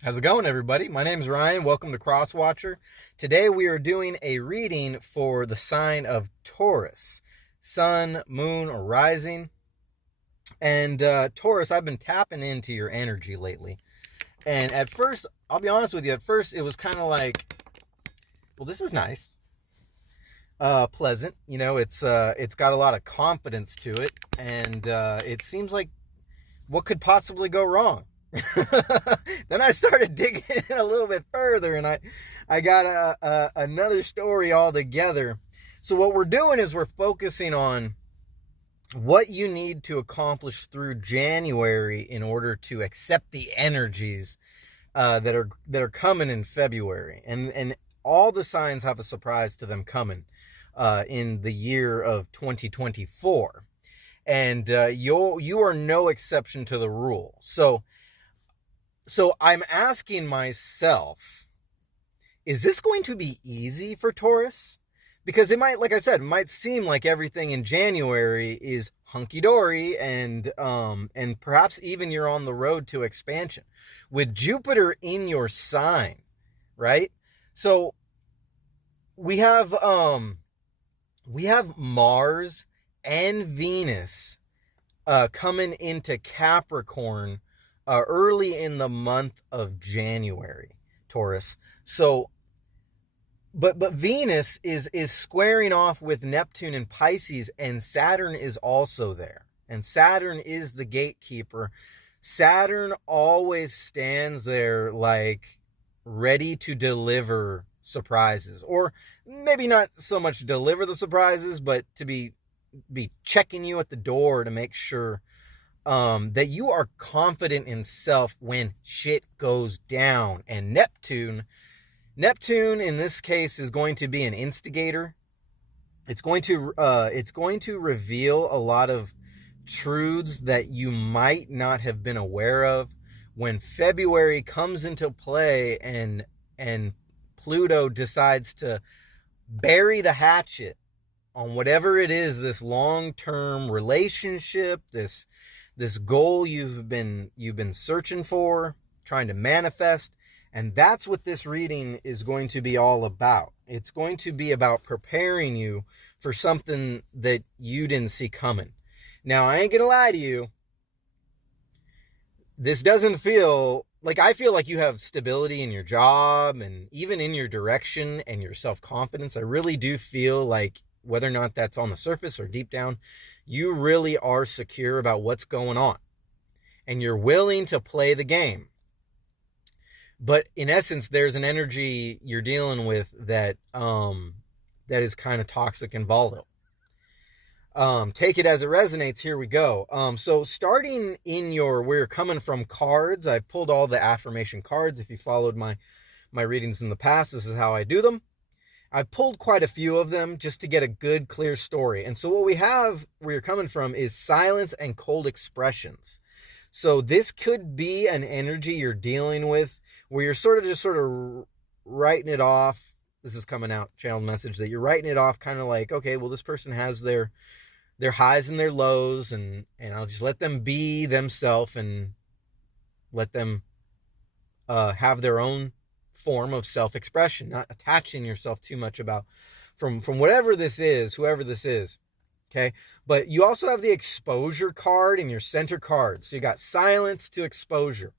How's it going, everybody? My name's Ryan. Welcome to Crosswatcher. Today we are doing a reading for the sign of Taurus, sun, moon, or rising. And Taurus, I've been tapping into your energy lately. And at first, I'll be honest with you, at first it was kind of like, well, this is nice, pleasant. It's got a lot of confidence to it, and it seems like what could possibly go wrong? Then I started digging in a little bit further, and I got another story altogether. So what we're doing is we're focusing on what you need to accomplish through January in order to accept the energies that are coming in February, and all the signs have a surprise to them coming in the year of 2024, and you are no exception to the rule. So I'm asking myself, is this going to be easy for Taurus? Because it might, like I said, might seem like everything in January is hunky-dory, and perhaps even you're on the road to expansion with Jupiter in your sign, right? So we have Mars and Venus coming into Capricorn early in the month of January, Taurus. So, but Venus is squaring off with Neptune and Pisces, and Saturn is also there. And Saturn is the gatekeeper. Saturn always stands there like ready to deliver surprises, or maybe not so much deliver the surprises, but to be checking you at the door to make sure that you are confident in self when shit goes down. And Neptune in this case is going to be an instigator. It's going to reveal a lot of truths that you might not have been aware of when February comes into play, and Pluto decides to bury the hatchet on whatever it is, this long-term relationship, this goal you've been searching for, trying to manifest. And that's what this reading is going to be all about. It's going to be about preparing you for something that you didn't see coming. Now, I ain't gonna lie to you, this doesn't feel like, I feel like you have stability in your job and even in your direction and your self-confidence. I really do feel like, whether or not that's on the surface or deep down, you really are secure about what's going on, and you're willing to play the game. But in essence, there's an energy you're dealing with that is kind of toxic and volatile. Take it as it resonates. Here we go. So starting in your where you're coming from cards, I pulled all the affirmation cards. If you followed my readings in the past, this is how I do them. I've pulled quite a few of them just to get a good, clear story. And so what we have where you're coming from is silence and cold expressions. So this could be an energy you're dealing with where you're sort of writing it off. This is coming out, channeled message, that you're writing it off kind of like, okay, well, this person has their highs and their lows, and I'll just let them be themselves and let them have their own form of self-expression, not attaching yourself too much about from whatever this is, whoever this is. Okay. But you also have the exposure card in your center card. So you got silence to exposure.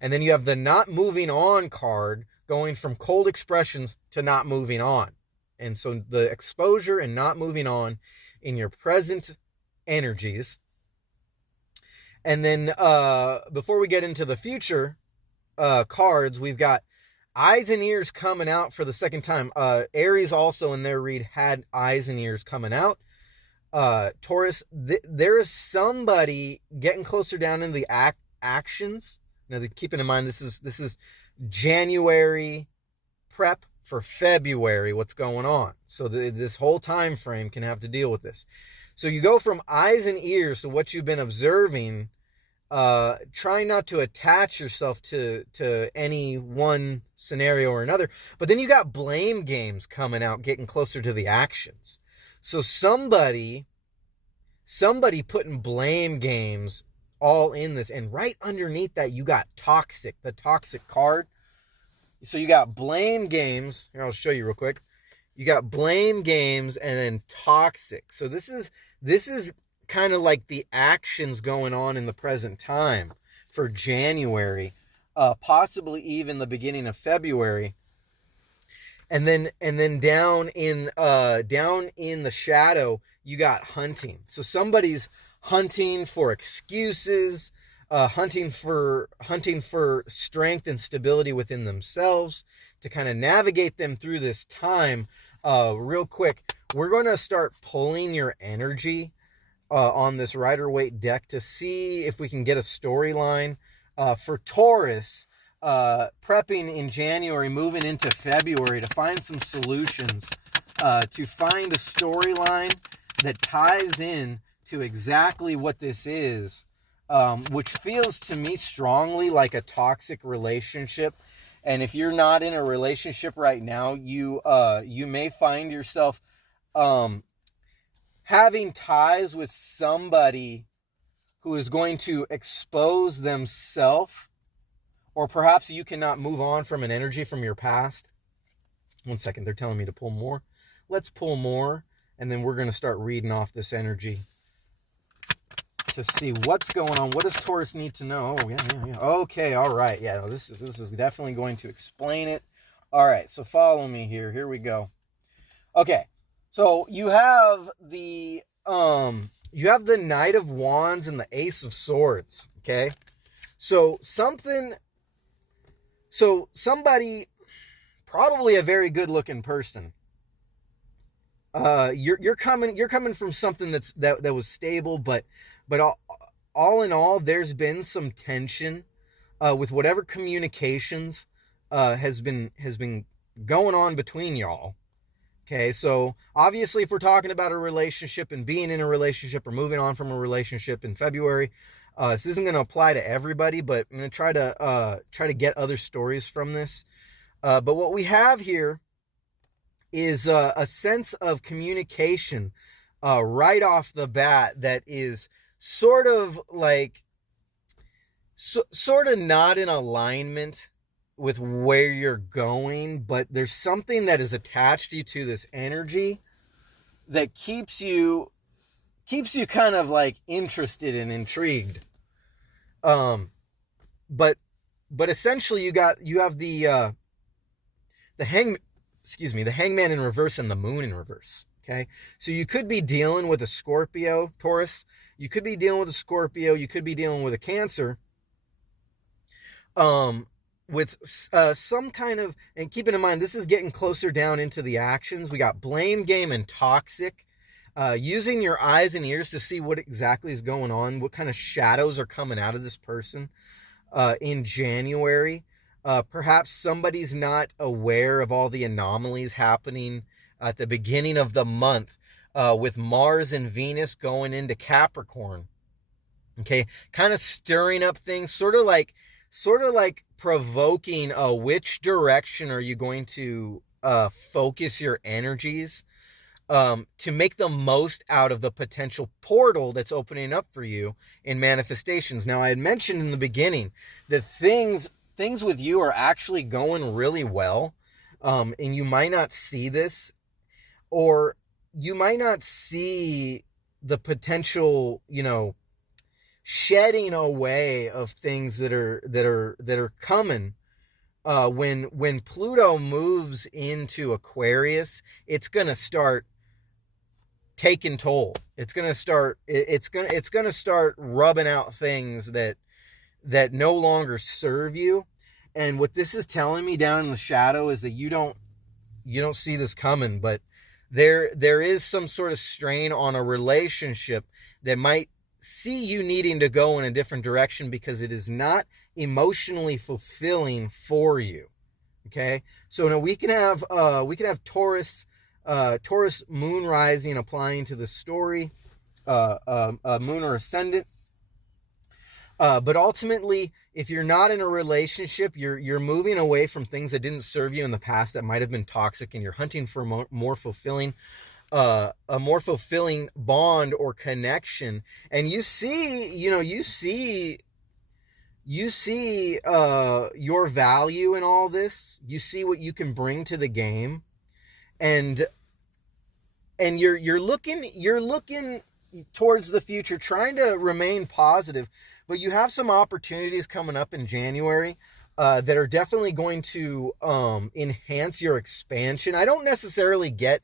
And then you have the not moving on card, going from cold expressions to not moving on. And so the exposure and not moving on in your present energies. And then before we get into the future cards, we've got eyes and ears coming out for the second time. Aries also in their read had eyes and ears coming out. Taurus, there is somebody getting closer down in the actions. Now, keeping in mind, this is January prep for February, what's going on. So this whole time frame can have to deal with this. So you go from eyes and ears to what you've been observing, trying not to attach yourself to any one scenario or another. But then you got blame games coming out, getting closer to the actions. So somebody putting blame games all in this. And right underneath that, you got toxic, the toxic card. So you got blame games. Here, I'll show you real quick. You got blame games and then toxic. So this is kind of like the actions going on in the present time for January, possibly even the beginning of February. And then down in the shadow, you got hunting. So somebody's hunting for excuses, hunting for strength and stability within themselves to kind of navigate them through this time. Real quick, we're going to start pulling your energy on this Rider-Waite deck to see if we can get a storyline for Taurus. Prepping in January, moving into February to find some solutions, to find a storyline that ties in to exactly what this is, which feels to me strongly like a toxic relationship. And if you're not in a relationship right now, you may find yourself having ties with somebody who is going to expose themselves. Or perhaps you cannot move on from an energy from your past. One second, they're telling me to pull more. Let's pull more, and then we're going to start reading off this energy to see what's going on. What does Taurus need to know? Oh, yeah. Okay, all right. Yeah, this is definitely going to explain it. All right, so follow me here. Here we go. Okay, so you have the Knight of Wands and the Ace of Swords. Okay, so somebody, probably a very good-looking person. You're coming from something that was stable, but all in all, there's been some tension with whatever communications has been going on between y'all. Okay, so obviously, if we're talking about a relationship and being in a relationship or moving on from a relationship in February. This isn't going to apply to everybody, but I'm going to try to get other stories from this. But what we have here is a sense of communication right off the bat that is sort of not in alignment with where you're going, but there's something that is attached to this energy that keeps you kind of like interested and intrigued. But essentially you have the Hangman in reverse and the Moon in reverse. Okay, so you could be dealing with a Scorpio, Taurus. You could be dealing with a Scorpio. You could be dealing with a Cancer. With some kind of, and keeping in mind, this is getting closer down into the actions. We got blame game and toxic. Using your eyes and ears to see what exactly is going on, what kind of shadows are coming out of this person in January. Perhaps somebody's not aware of all the anomalies happening at the beginning of the month with Mars and Venus going into Capricorn. Okay, kind of stirring up things, sort of like provoking which direction are you going to focus your energies to make the most out of the potential portal that's opening up for you in manifestations. Now, I had mentioned in the beginning that things with you are actually going really well, and you might not see this, or you might not see the potential, shedding away of things that are coming. When Pluto moves into Aquarius, it's gonna start taking toll. It's gonna start rubbing out things that no longer serve you. And what this is telling me down in the shadow is that you don't see this coming, but there is some sort of strain on a relationship that might see you needing to go in a different direction because it is not emotionally fulfilling for you. Okay, so now we can have Taurus moon rising applying to the story, moon or ascendant. But ultimately, if you're not in a relationship, you're moving away from things that didn't serve you in the past that might have been toxic, and you're hunting for more fulfilling a more fulfilling bond or connection. And you see, your value in all this. You see what you can bring to the game, and you're looking towards the future, trying to remain positive. But you have some opportunities coming up in January that are definitely going to enhance your expansion. I don't necessarily get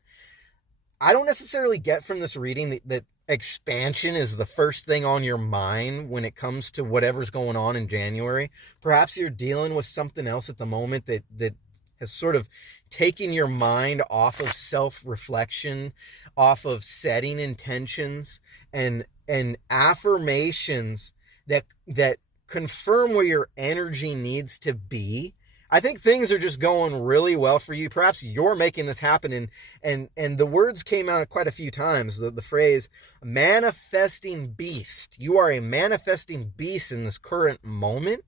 from this reading that expansion is the first thing on your mind when it comes to whatever's going on in January. Perhaps you're dealing with something else at the moment that has sort of taken your mind off of self-reflection, off of setting intentions and affirmations that confirm where your energy needs to be. I think things are just going really well for you. Perhaps you're making this happen. And the words came out quite a few times. The phrase manifesting beast. You are a manifesting beast in this current moment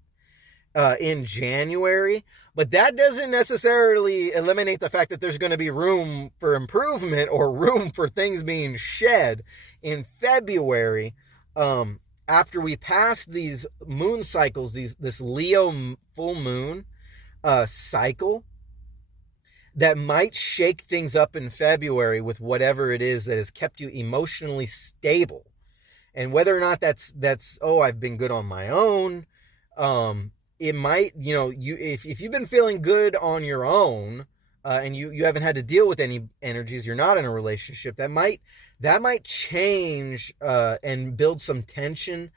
in January. But that doesn't necessarily eliminate the fact that there's going to be room for improvement or room for things being shed in February. After we pass these moon cycles, this Leo full moon cycle that might shake things up in February with whatever it is that has kept you emotionally stable. And whether or not that's I've been good on my own, it might, if you've been feeling good on your own, and you haven't had to deal with any energies, you're not in a relationship, that might change and build some tension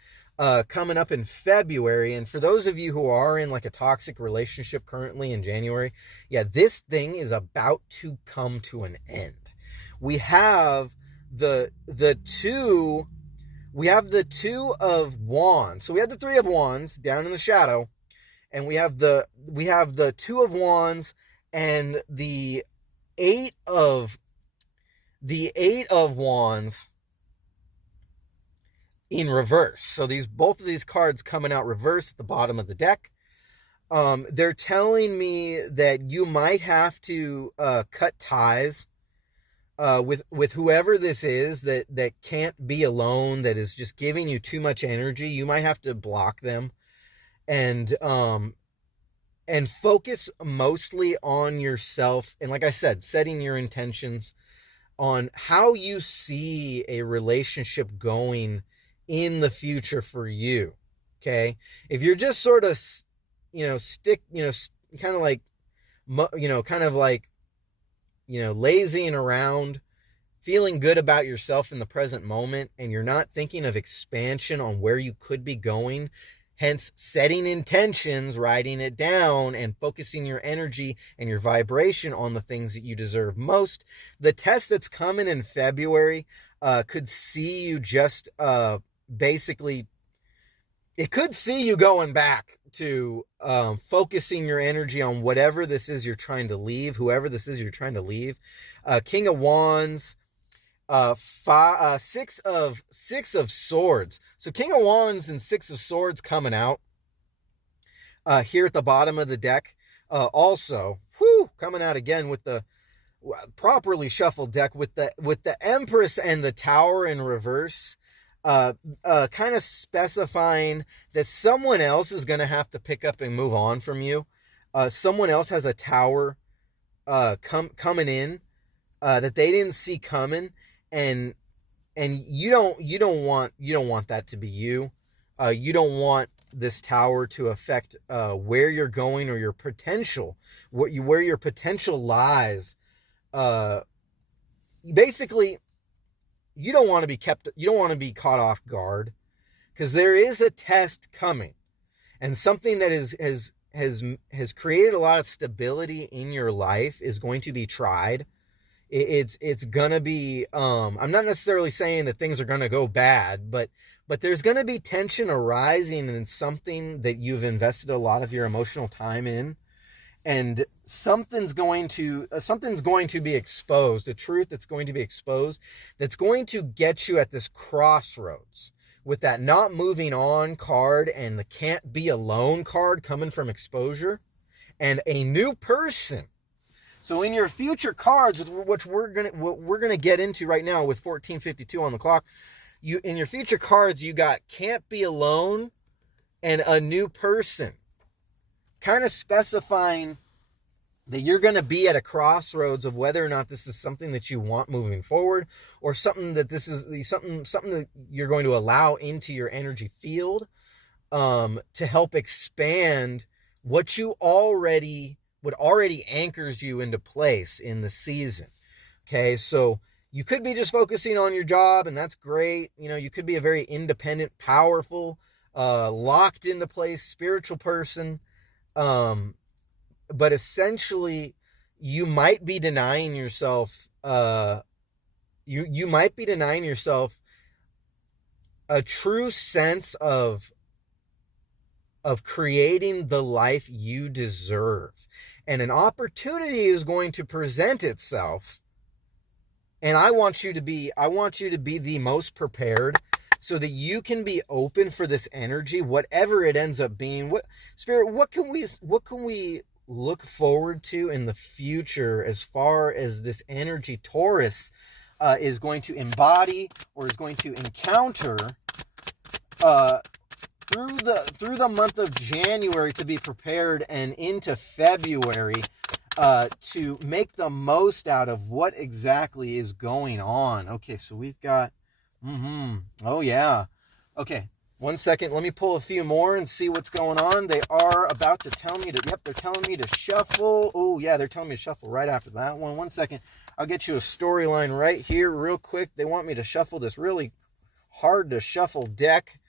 coming up in February. And for those of you who are in like a toxic relationship currently in January, this thing is about to come to an end. We have the two of wands. So we have the three of wands down in the shadow, and we have the two of wands and the eight of wands in reverse. So both of these cards coming out reverse at the bottom of the deck. They're telling me that you might have to cut ties with whoever this is that can't be alone, that is just giving you too much energy. You might have to block them and focus mostly on yourself. And like I said, setting your intentions on how you see a relationship going in the future for you. Okay. If you're just sort of, lazying around, feeling good about yourself in the present moment, and you're not thinking of expansion on where you could be going, hence setting intentions, writing it down, and focusing your energy and your vibration on the things that you deserve most, the test that's coming in February could see you just basically, it could see you going back to focusing your energy on whatever this is you're trying to leave, whoever this is you're trying to leave. King of Wands, six of swords. So King of Wands and Six of Swords coming out here at the bottom of the deck. Also, coming out again with the properly shuffled deck with the Empress and the Tower in reverse. Kind of specifying that someone else is going to have to pick up and move on from you. Someone else has a tower coming in that they didn't see coming, and you don't want that to be you. You don't want this tower to affect where you're going or your potential, where your potential lies. Basically, you don't want to be caught off guard, because there is a test coming, and something that has created a lot of stability in your life is going to be tried. It's gonna be, I'm not necessarily saying that things are gonna go bad, but there's gonna be tension arising in something that you've invested a lot of your emotional time in, and something's going to be exposed, a truth that's going to be exposed, that's going to get you at this crossroads with that not moving on card and the can't be alone card coming from exposure, and a new person So in your future cards, which we're gonna get into right now with 1452 on the clock, in your future cards you got can't be alone and a new person, kind of specifying that you're going to be at a crossroads of whether or not this is something that you want moving forward, or something that this is something that you're going to allow into your energy field, to help expand what already anchors you into place in the season. Okay, so you could be just focusing on your job, and that's great. You could be a very independent, powerful, locked into place spiritual person. But essentially, you might be denying yourself. You might be denying yourself a true sense of creating the life you deserve, and an opportunity is going to present itself. And I want you to be the most prepared, so that you can be open for this energy, whatever it ends up being. What can we look forward to in the future as far as this energy Taurus is going to embody, or is going to encounter through the month of January, to be prepared, and into February, to make the most out of what exactly is going on. Okay, so we've got oh yeah. Okay, 1 second. Let me pull a few more and see what's going on. They are about to tell me to, they're telling me to shuffle. Oh yeah, they're telling me to shuffle right after that one. 1 second. I'll get you a storyline right here real quick. They want me to shuffle this really hard to shuffle deck.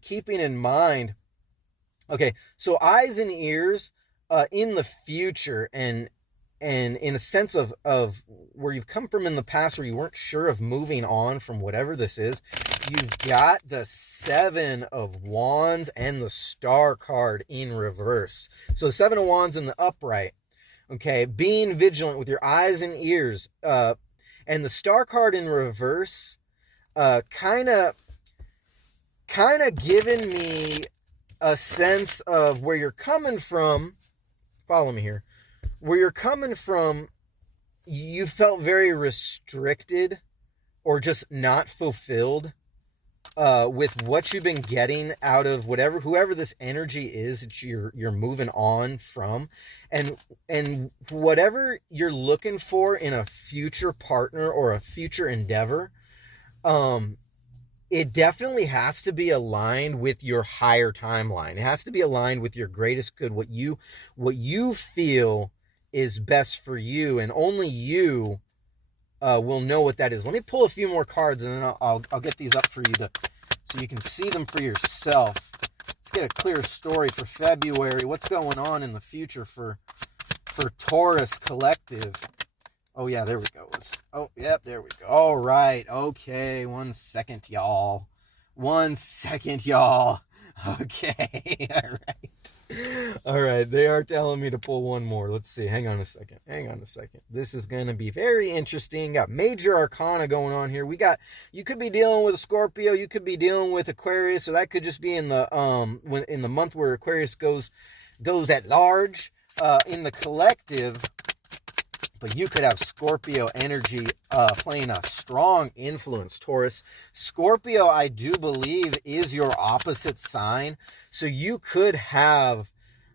Keeping in mind, okay, so eyes and ears, in the future, and in a sense of where you've come from in the past, where you weren't sure of moving on from whatever this is, you've got the 7 of Wands and the Star card in reverse. So the 7 of Wands in the upright, okay, being vigilant with your eyes and ears, and the Star card in reverse, kind of giving me a sense of where you're coming from. Follow me here. Where you're coming from, you felt very restricted, or just not fulfilled with what you've been getting out of whoever this energy is that you're moving on from, and whatever you're looking for in a future partner or a future endeavor, it definitely has to be aligned with your higher timeline. It has to be aligned with your greatest good, what you feel is best for you, and only you will know what that is. Let me pull a few more cards, and then I'll get these up for you so you can see them for yourself. Let's get a clear story for February. What's going on in the future for Taurus Collective? Oh yeah, there we go. Oh yep, there we go. All right, okay. 1 second, y'all. 1 second, y'all. Okay, all right. They are telling me to pull one more. Let's see. Hang on a second. This is going to be very interesting. Got major arcana going on here. You could be dealing with a Scorpio. You could be dealing with Aquarius. So that could just be in the in the month where Aquarius goes at large in the collective. But you could have Scorpio energy playing a strong influence, Taurus. Scorpio, I do believe, is your opposite sign. So you could have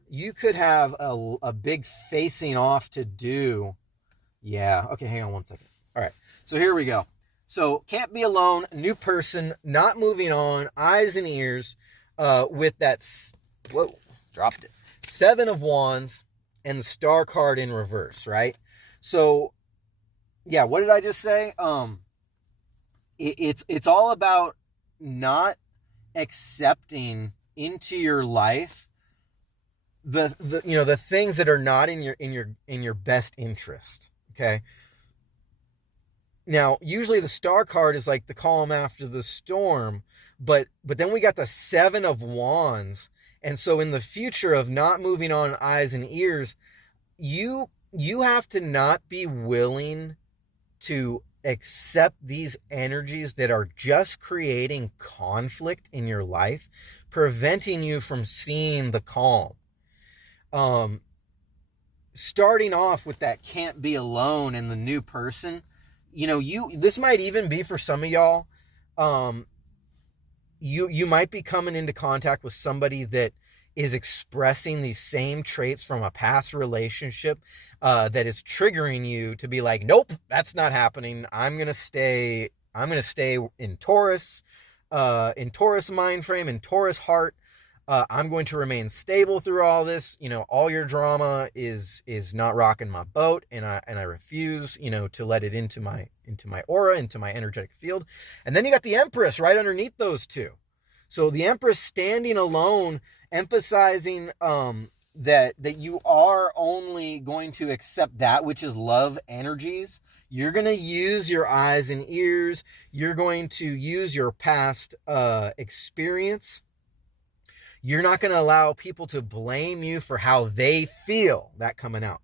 a big facing off to do. Yeah. Okay, hang on 1 second. All right. So here we go. So can't be alone, new person, not moving on, eyes and ears, with that, whoa, dropped it. 7 of Wands and the Star card in reverse, right? So, yeah, what did I just say? It's all about not accepting into your life the things that are not in your best interest. Okay. Now, usually the Star card is like the calm after the storm, but then we got the 7 of Wands, and so in the future of not moving on, eyes and ears, you have to not be willing to accept these energies that are just creating conflict in your life, preventing you from seeing the calm. starting off with that can't be alone in the new person, this might even be for some of y'all. You might be coming into contact with somebody that is expressing these same traits from a past relationship, that is triggering you to be like, nope, that's not happening. I'm gonna stay in Taurus, mind frame, in Taurus heart. I'm going to remain stable through all this. All your drama is not rocking my boat, and I refuse, to let it into my aura, into my energetic field. And then you got the Empress right underneath those two. So the Empress standing alone, emphasizing that you are only going to accept that which is love energies. You're going to use your eyes and ears. You're going to use your past experience. You're not going to allow people to blame you for how they feel. That coming out.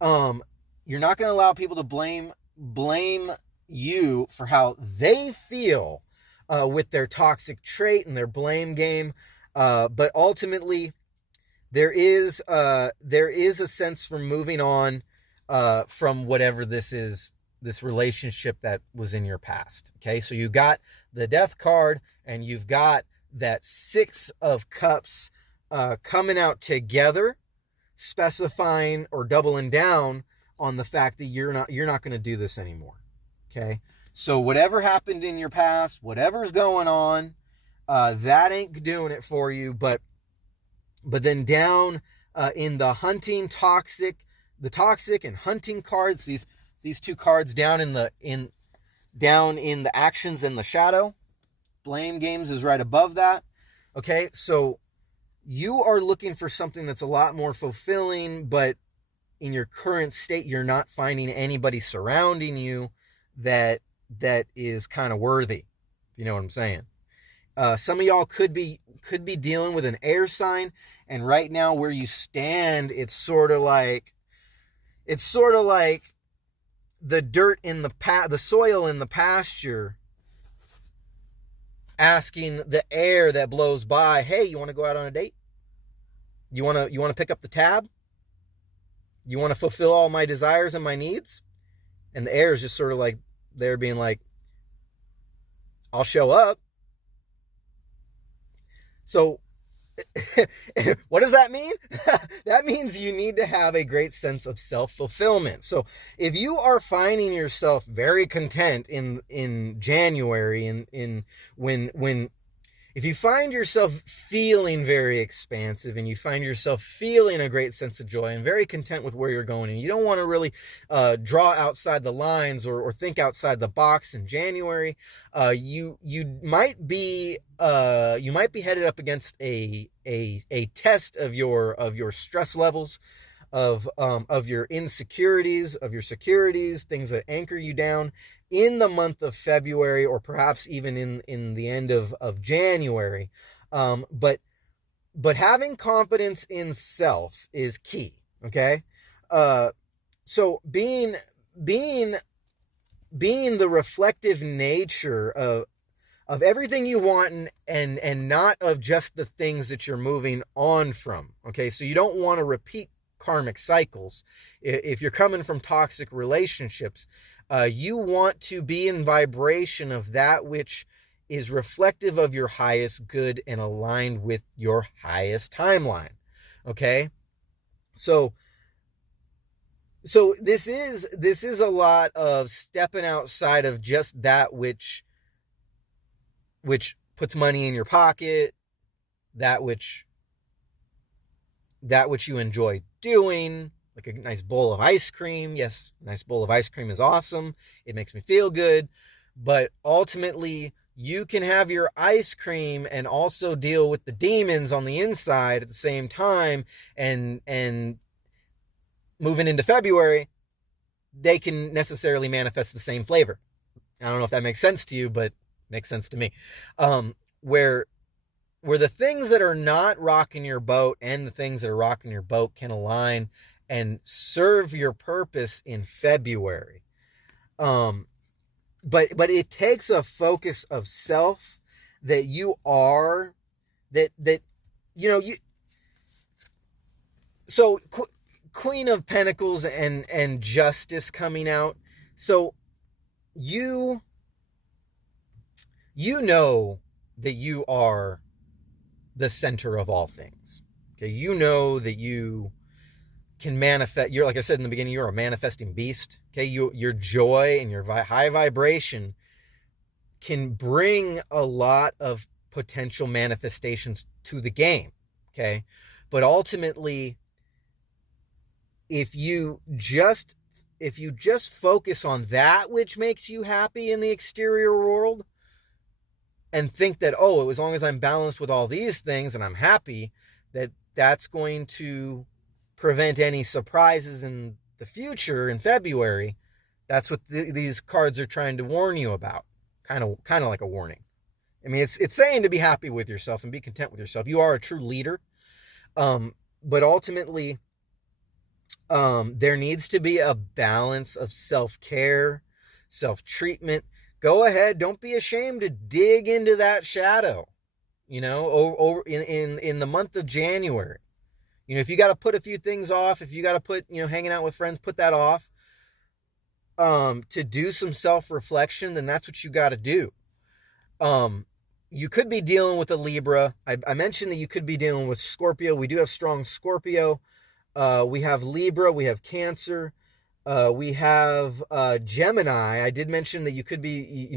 You're not going to allow people to blame you for how they feel with their toxic trait and their blame game. But ultimately, there is a sense for moving on from whatever this is, this relationship that was in your past. Okay, so you got the Death card, and you've got that Six of Cups coming out together, specifying or doubling down on the fact that you're not going to do this anymore. Okay, so whatever happened in your past, whatever's going on, that ain't doing it for you. But then down in the hunting toxic and hunting cards, these two cards down in the actions and the shadow. Blame games is right above that. Okay, so you are looking for something that's a lot more fulfilling, but in your current state, you're not finding anybody surrounding you that is kind of worthy. You know what I'm saying? Some of y'all could be dealing with an air sign, and right now where you stand, it's sort of like the dirt in the soil in the pasture, asking the air that blows by, hey, you want to go out on a date? You want to pick up the tab? You want to fulfill all my desires and my needs? And the air is just sort of like they're being like, I'll show up. So what does that mean? That means you need to have a great sense of self-fulfillment. So if you are finding yourself very content in January, if you find yourself feeling very expansive, and you find yourself feeling a great sense of joy and very content with where you're going, and you don't want to really draw outside the lines or think outside the box in January, you might be headed up against a test of your stress levels, of your insecurities, of your securities, things that anchor you down in the month of February, or perhaps even in the end of January. But having confidence in self is key. Okay. So being the reflective nature of everything you want, and not of just the things that you're moving on from. Okay. So you don't want to repeat karmic cycles. If you're coming from toxic relationships, you want to be in vibration of that which is reflective of your highest good and aligned with your highest timeline. Okay? So this is a lot of stepping outside of just that which puts money in your pocket, that which you enjoy doing, like a nice bowl of ice cream. Yes, a nice bowl of ice cream is awesome. It makes me feel good. But ultimately, you can have your ice cream and also deal with the demons on the inside at the same time. And moving into February, they can necessarily manifest the same flavor. I don't know if that makes sense to you, but it makes sense to me. Where the things that are not rocking your boat and the things that are rocking your boat can align and serve your purpose in February. But it takes a focus of self that you are, that you know, you. So Queen of Pentacles and Justice coming out. So you know that you are the center of all things. Okay, you know that you can manifest. You're, like I said in the beginning, you're a manifesting beast. Okay, your joy and your high vibration can bring a lot of potential manifestations to the game. Okay, but ultimately, if you just focus on that which makes you happy in the exterior world, and think that, oh, as long as I'm balanced with all these things and I'm happy, that's going to prevent any surprises in the future in February. That's what these cards are trying to warn you about. Kind of like a warning. I mean, it's saying to be happy with yourself and be content with yourself. You are a true leader. But ultimately, there needs to be a balance of self-care, self-treatment. Go ahead. Don't be ashamed to dig into that shadow, over in the month of January. If you got to put a few things off, if you got to put, hanging out with friends, put that off, to do some self-reflection, then that's what you got to do. You could be dealing with a Libra. I mentioned that you could be dealing with Scorpio. We do have strong Scorpio. We have Libra. We have Cancer. We have Gemini. I did mention that you could be,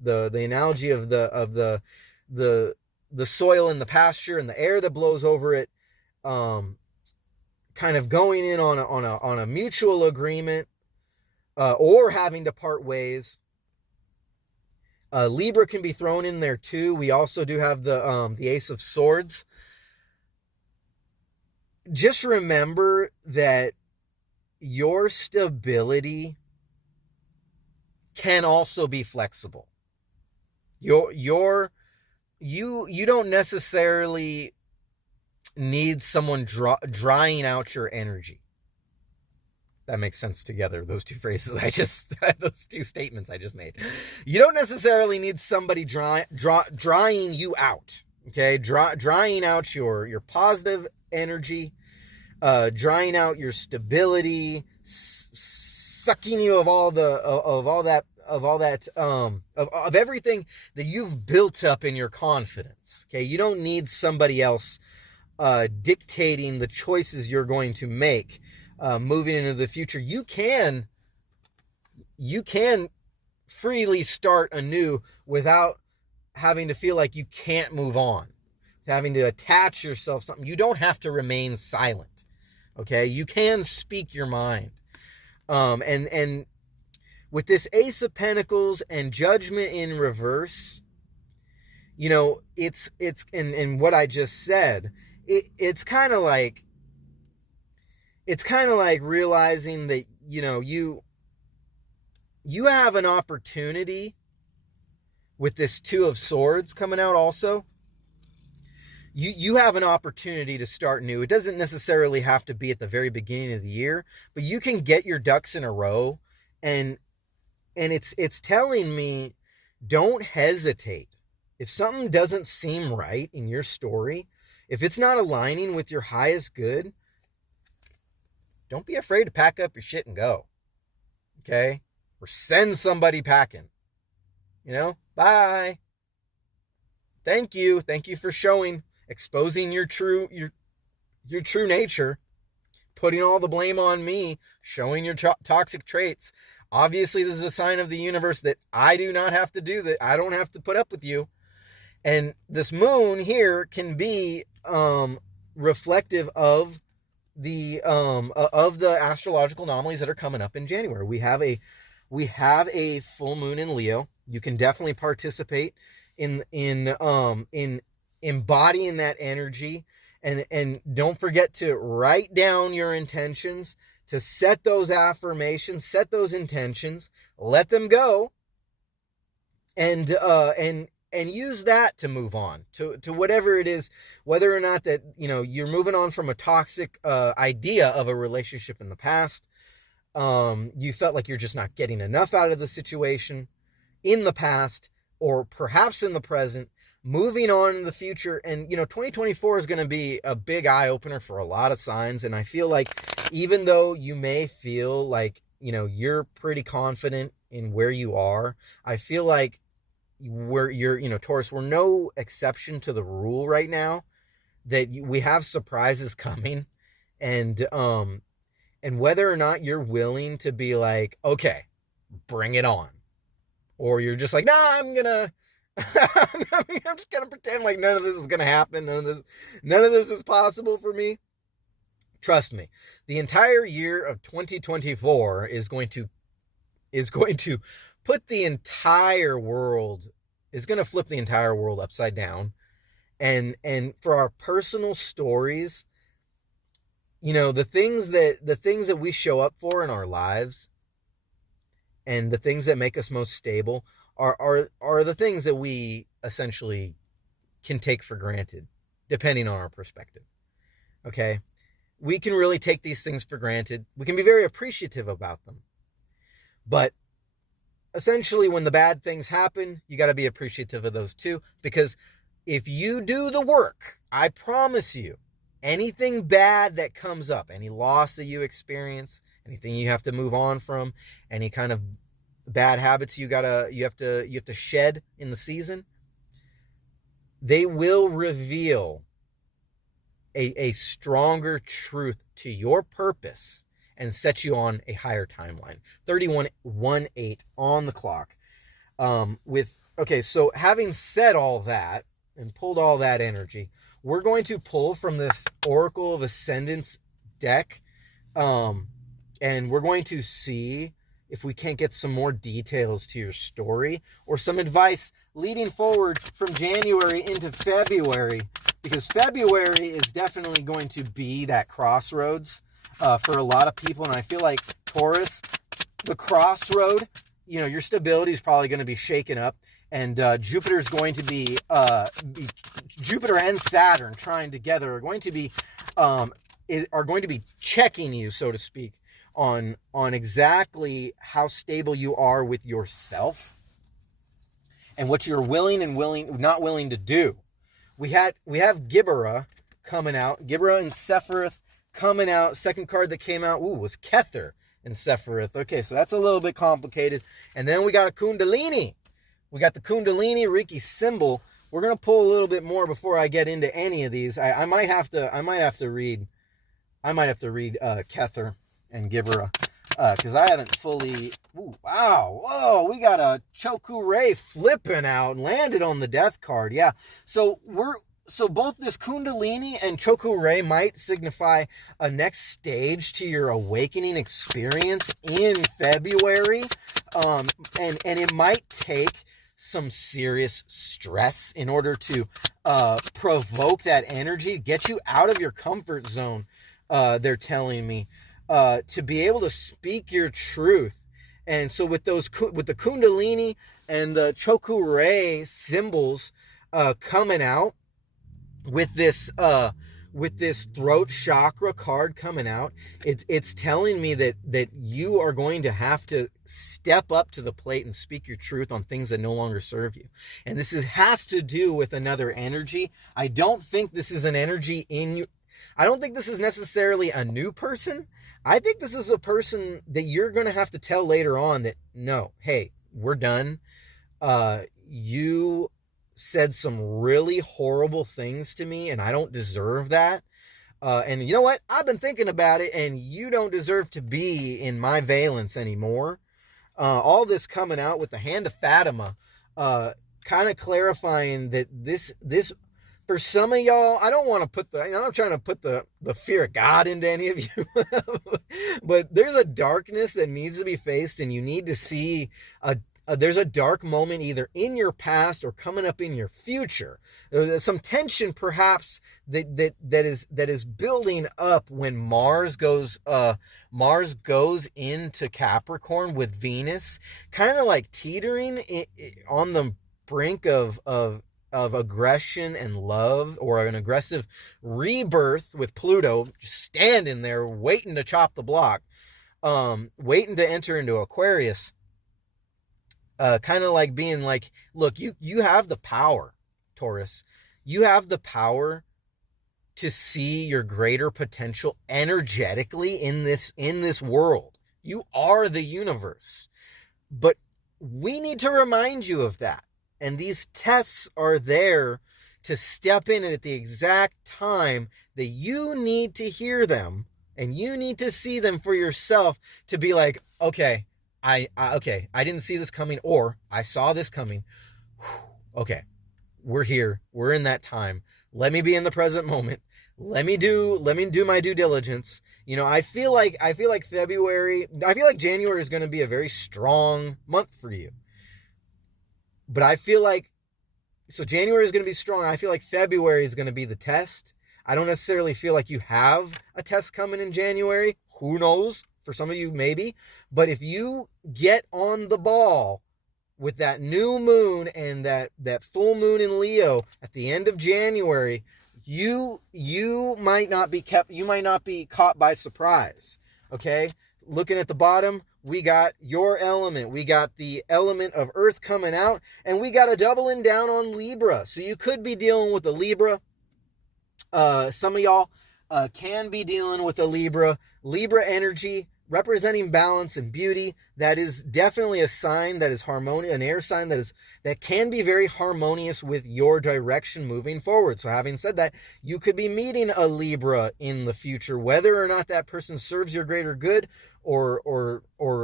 the analogy of the soil in the pasture and the air that blows over it, kind of going in on a mutual agreement, or having to part ways. Libra can be thrown in there too. We also do have the Ace of Swords. Just remember that your stability can also be flexible. You don't necessarily need someone drying out your energy. That makes sense together, those two phrases those two statements I just made. You don't necessarily need somebody drying you out, okay? Drying out your positive energy, drying out your stability, sucking you of everything that you've built up in your confidence, okay? You don't need somebody else dictating the choices you're going to make. Moving into the future, you can freely start anew without having to feel like you can't move on, having to attach yourself to something. You don't have to remain silent. Okay, you can speak your mind. And with this Ace of Pentacles and Judgment in reverse, it's and what I just said, it's kind of like realizing that, you have an opportunity with this Two of Swords coming out also. You have an opportunity to start new. It doesn't necessarily have to be at the very beginning of the year, but you can get your ducks in a row, and it's telling me, don't hesitate. If something doesn't seem right in your story, if it's not aligning with your highest good, don't be afraid to pack up your shit and go. Okay? Or send somebody packing. Bye. Thank you. Thank you for exposing your true nature, putting all the blame on me, showing your toxic traits. Obviously, this is a sign of the universe that I do not have to do that. I don't have to put up with you. And this moon here can be reflective of the astrological anomalies that are coming up in January. We have a full moon in Leo. You can definitely participate in embodying that energy, and don't forget to write down your intentions, to set those affirmations, set those intentions, let them go, and use that to move on to whatever it is, whether or not that, you're moving on from a toxic idea of a relationship in the past. You felt like you're just not getting enough out of the situation in the past, or perhaps in the present, moving on in the future. And 2024 is going to be a big eye opener for a lot of signs, and I feel like even though you may feel like, you're pretty confident in where you are, I feel like Taurus, we're no exception to the rule right now, that we have surprises coming. And whether or not you're willing to be like, okay, bring it on, or you're just like, nah, I'm just gonna pretend like none of this is gonna happen. None of this is possible for me. Trust me, the entire year of 2024 is going to put the entire world, is going to flip the entire world upside down. And for our personal stories, the things that we show up for in our lives, and the things that make us most stable are the things that we essentially can take for granted, depending on our perspective. Okay? We can really take these things for granted. We can be very appreciative about them. But essentially, when the bad things happen, you got to be appreciative of those too, because if you do the work, I promise you, anything bad that comes up, any loss that you experience, anything you have to move on from, any kind of bad habits you have to shed in the season, they will reveal a stronger truth to your purpose and set you on a higher timeline. 31-1-8 on the clock. So having said all that and pulled all that energy, we're going to pull from this Oracle of Ascendance deck, and we're going to see if we can't get some more details to your story or some advice leading forward from January into February, because February is definitely going to be that crossroads for a lot of people. And I feel like Taurus, the crossroad, your stability is probably going to be shaken up, and Jupiter's going to be Jupiter and Saturn trying together are going to be checking you, so to speak, on exactly how stable you are with yourself and what you're not willing to do. We have Gibera coming out, Gibera and Sephiroth coming out. Second card that came out was Kether and Sephiroth. Okay, so that's a little bit complicated. And then we got a Kundalini. We got the Kundalini Reiki symbol. We're gonna pull a little bit more before I get into any of these. I might have to read Kether and Gibera, because I haven't fully. Ooh, wow! Whoa! We got a Choku Ray flipping out and landed on the death card. Yeah. So both this Kundalini and Choku Ray might signify a next stage to your awakening experience in February, and it might take some serious stress in order to provoke that energy, get you out of your comfort zone. They're telling me to be able to speak your truth. And so with the Kundalini and the Choku Ray symbols coming out, with this throat chakra card coming out, it's telling me that you are going to have to step up to the plate and speak your truth on things that no longer serve you. And this has to do with another energy. I don't think this is an energy in you. I don't think this is necessarily a new person. I think this is a person that you're going to have to tell later on that, no, hey, we're done. You said some really horrible things to me, and I don't deserve that. And you know what? I've been thinking about it, and you don't deserve to be in my valence anymore. All this coming out with the Hand of Fatima, kind of clarifying that this for some of y'all, I don't want to put I'm not trying to put the fear of God into any of you, but there's a darkness that needs to be faced, and you need to see there's a dark moment either in your past or coming up in your future. There's some tension perhaps that is building up when Mars goes into Capricorn with Venus, kind of like teetering on the brink of aggression and love, or an aggressive rebirth with Pluto just standing there waiting to chop the block, waiting to enter into Aquarius. Kind of like being like, look, you have the power, Taurus. You have the power to see your greater potential energetically in this world. You are the universe. But we need to remind you of that. And these tests are there to step in at the exact time that you need to hear them, and you need to see them for yourself to be like, okay, I didn't see this coming, or I saw this coming. Okay, we're here. We're in that time. Let me be in the present moment. Let me do my due diligence. You know, I feel like January is going to be a very strong month for you. But I feel like, so January is going to be strong. I feel like February is going to be the test. I don't necessarily feel like you have a test coming in January. Who knows? For some of you, maybe. But if you get on the ball with that new moon and that full moon in Leo at the end of January, you might not be caught by surprise. Okay? Looking at the bottom, we got your element. We got the element of Earth coming out, and we got a doubling down on Libra. So you could be dealing with a Libra. Some of y'all can be dealing with a Libra energy representing balance and beauty. That is definitely a sign that is harmonious, an air sign that can be very harmonious with your direction moving forward. So having said that, you could be meeting a Libra in the future, whether or not that person serves your greater good or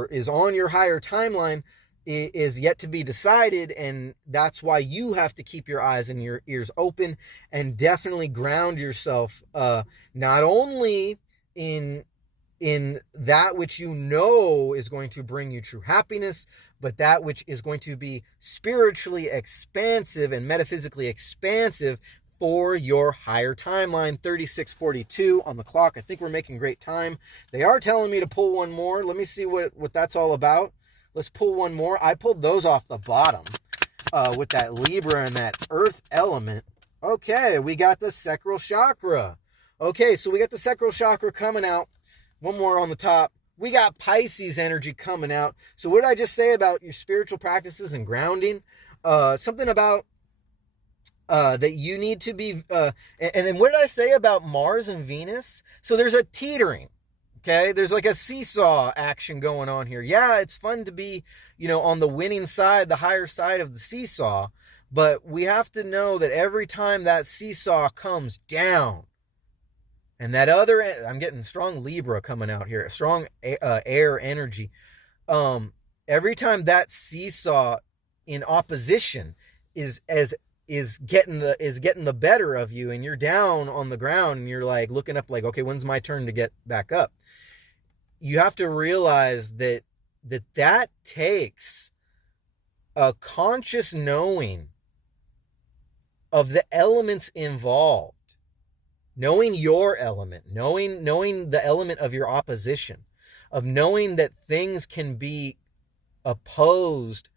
is on your higher timeline is yet to be decided. And that's why you have to keep your eyes and your ears open and definitely ground yourself, not only in that which you know is going to bring you true happiness, but that which is going to be spiritually expansive and metaphysically expansive for your higher timeline. 36:42 on the clock. I think we're making great time. They are telling me to pull one more. Let me see what that's all about. Let's pull one more. I pulled those off the bottom with that Libra and that Earth element. Okay, we got the sacral chakra. Okay, so we got the sacral chakra coming out. One more on the top. We got Pisces energy coming out. So what did I just say about your spiritual practices and grounding? Something about that you need to be... and then what did I say about Mars and Venus? So there's a teetering. Okay, there's like a seesaw action going on here. Yeah, it's fun to be, on the winning side, the higher side of the seesaw. But we have to know that every time that seesaw comes down, and that other, I'm getting strong Libra coming out here, strong air energy. Every time that seesaw in opposition is getting the better of you, and you're down on the ground, and you're like looking up, like, okay, when's my turn to get back up? You have to realize that takes a conscious knowing of the elements involved. Knowing your element, knowing the element of your opposition, of knowing that things can be opposed,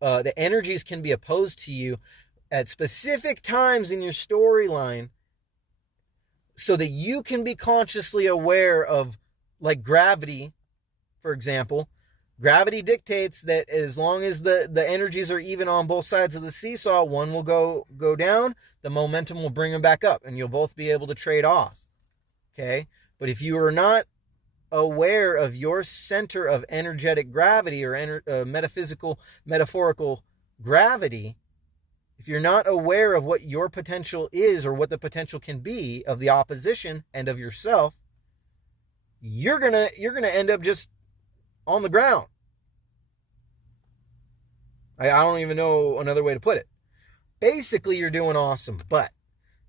the energies can be opposed to you at specific times in your storyline, so that you can be consciously aware of, like gravity, for example. Gravity dictates that as long as the energies are even on both sides of the seesaw, one will go down, the momentum will bring them back up, and you'll both be able to trade off. Okay? But if you are not aware of your center of energetic gravity or metaphorical gravity, if you're not aware of what your potential is or what the potential can be of the opposition and of yourself, you're gonna end up just on the ground. I don't even know another way to put it. Basically, you're doing awesome, but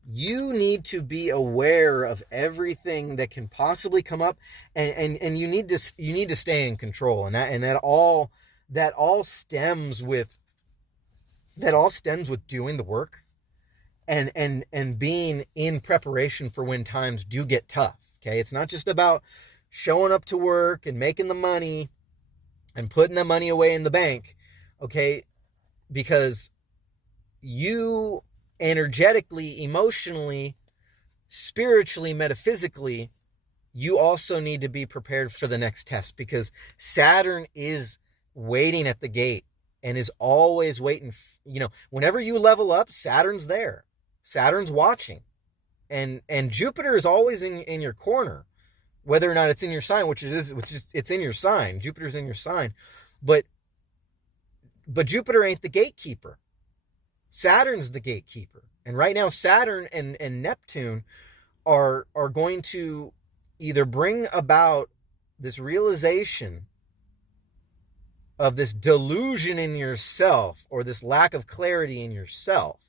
you need to be aware of everything that can possibly come up, and you need to stay in control, and that all stems with doing the work and being in preparation for when times do get tough. Okay, it's not just about showing up to work and making the money and putting the money away in the bank. Okay, because you energetically, emotionally, spiritually, metaphysically, you also need to be prepared for the next test, because Saturn is waiting at the gate and is always waiting. Whenever you level up, Saturn's there. Saturn's watching. and Jupiter is always in your corner, whether or not it's in your sign, which it's in your sign. Jupiter's in your sign, but Jupiter ain't the gatekeeper. Saturn's the gatekeeper, and right now Saturn and Neptune are going to either bring about this realization of this delusion in yourself or this lack of clarity in yourself,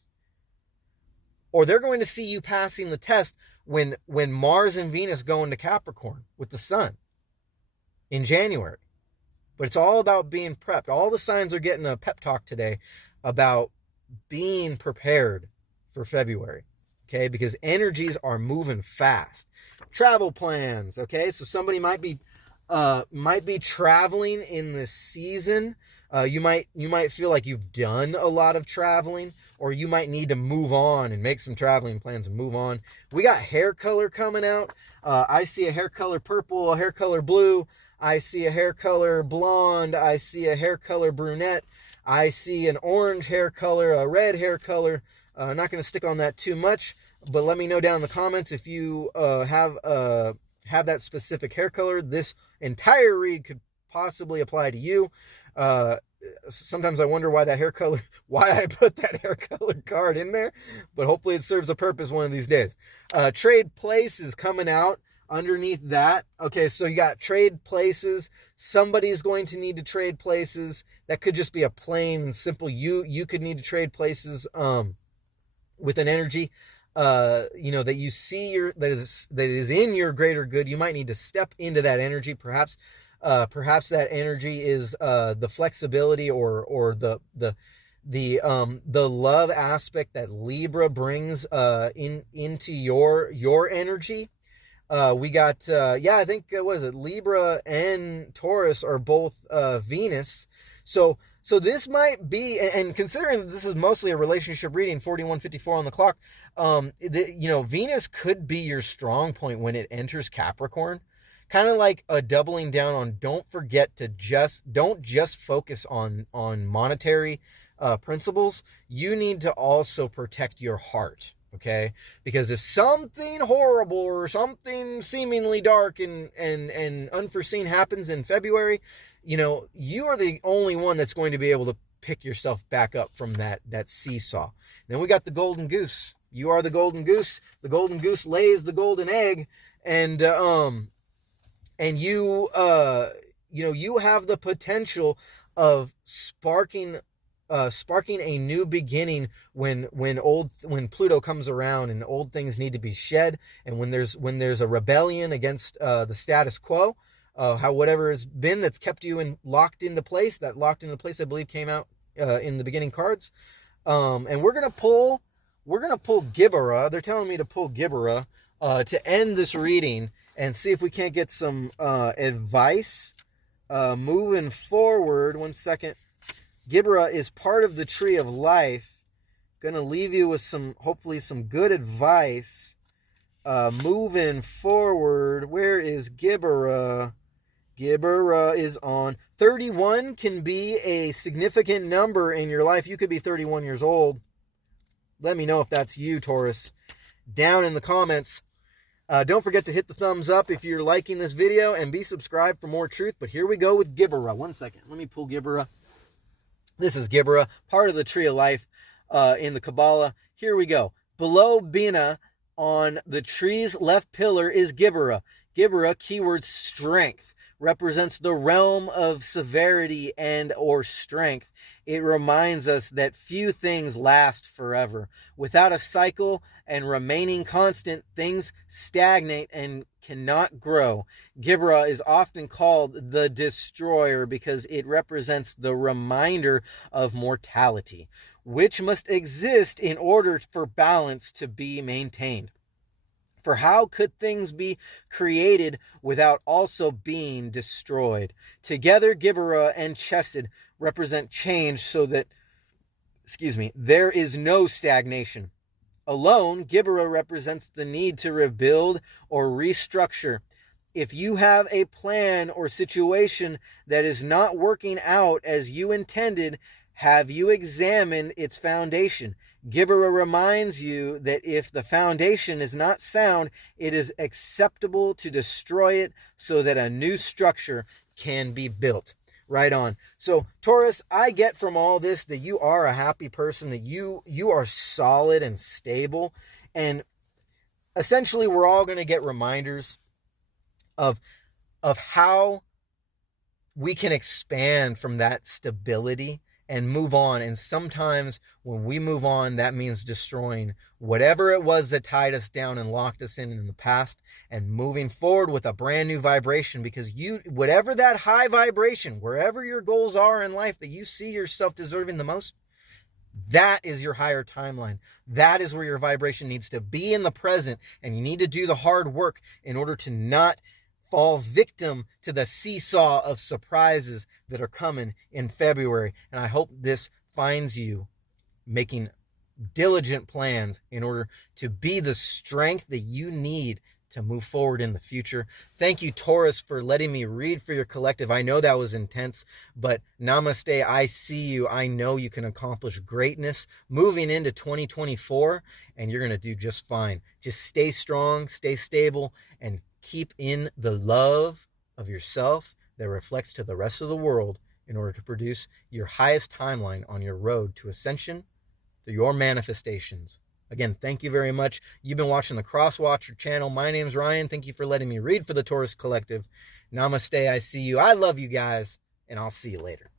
or they're going to see you passing the test when Mars and Venus go into Capricorn with the sun in January. But it's all about being prepped. All the signs are getting a pep talk today about being prepared for February, okay? Because energies are moving fast. Travel plans, okay? So somebody might be traveling in this season. You might feel like you've done a lot of traveling, or you might need to move on and make some traveling plans and move on. We got hair color coming out. I see a hair color purple, a hair color blue. I see a hair color blonde. I see a hair color brunette. I see an orange hair color, a red hair color. I'm not going to stick on that too much, but let me know down in the comments if you have that specific hair color. This entire read could possibly apply to you. Sometimes I wonder why I put that hair color card in there, but hopefully it serves a purpose one of these days. Trade places coming out underneath that. Okay, so you got trade places. Somebody's going to need to trade places. That could just be a plain and simple you could need to trade places with an energy that you see that is in your greater good. You might need to step into that energy. Perhaps that energy is the flexibility or the love aspect that Libra brings into your energy. We got I think what is it? Libra and Taurus are both Venus. So this might be, and considering that this is mostly a relationship reading, 41:54 on the clock, Venus could be your strong point when it enters Capricorn. Kind of like a doubling down on don't just focus on monetary principles. You need to also protect your heart, okay? Because if something horrible or something seemingly dark and unforeseen happens in February, you are the only one that's going to be able to pick yourself back up from that seesaw. Then we got the golden goose. You are the golden goose. The golden goose lays the golden egg, and you have the potential of sparking a new beginning when Pluto comes around and old things need to be shed, and when there's a rebellion against the status quo, whatever has been that's kept you locked into place. That locked into place, I believe, came out in the beginning cards, and we're gonna pull Gibera. They're telling me to pull Gibera to end this reading and see if we can't get some advice moving forward. One second. Gibera is part of the tree of life. Going to leave you with hopefully some good advice moving forward. Where is Gibera? Gibera is on 31. Can be a significant number in your life. You could be 31 years old. Let me know if that's you, Taurus, down in the comments. Don't forget to hit the thumbs up if you're liking this video, and be subscribed for more truth. But here we go with Gibera. One second. Let me pull Gibera. This is Gibera, part of the tree of life in the Kabbalah. Here we go. Below Bina, on the tree's left pillar, is Gibera. Gibera, keyword strength, represents the realm of severity and or strength. It reminds us that few things last forever. Without a cycle and remaining constant, things stagnate and cannot grow. Gibera is often called the destroyer because it represents the reminder of mortality, which must exist in order for balance to be maintained. For how could things be created without also being destroyed? Together, Gibera and Chesed represent change so that, there is no stagnation. Alone, Gibera represents the need to rebuild or restructure. If you have a plan or situation that is not working out as you intended, Have you examined its foundation? Gibera reminds you that if the foundation is not sound, it is acceptable to destroy it so that a new structure can be built. Right on. So, Taurus, I get from all this that you are a happy person, that you are solid and stable. And essentially, we're all going to get reminders of how we can expand from that stability and move on. And sometimes when we move on, that means destroying whatever it was that tied us down and locked us in the past, and moving forward with a brand new vibration, because whatever that high vibration, wherever your goals are in life that you see yourself deserving the most, that is your higher timeline. That is where your vibration needs to be in the present, and you need to do the hard work in order to not fall victim to the seesaw of surprises that are coming in February. And I hope this finds you making diligent plans in order to be the strength that you need to move forward in the future. Thank you, Taurus, for letting me read for your collective. I know that was intense, but namaste. I see you. I know you can accomplish greatness moving into 2024, and you're going to do just fine. Just stay strong, stay stable, and keep in the love of yourself that reflects to the rest of the world in order to produce your highest timeline on your road to ascension through your manifestations. Again, thank you very much. You've been watching the Crosswatcher channel. My name's Ryan. Thank you for letting me read for the Taurus Collective. Namaste. I see you. I love you guys, and I'll see you later.